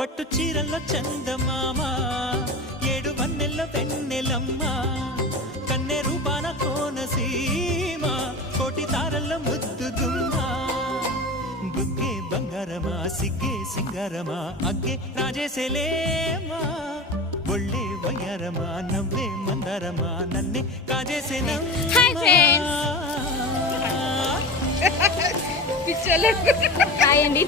పట్టు చీరల్లో చందమామ ఏడు వన్నెల్లో వెన్నెలమ్మ కన్నె రూపాన కోనసీమ కోటి తారల్లో ముద్దుగుమ్మ బుగ్గే బంగారమా సిగ్గే సింగారమా అగ్గే రాజేసేలేమా ఒళ్ళే వయ్యారమా నవ్వే మందారమా నన్నే కాజేసేనమ్మా హాయ్ అండి.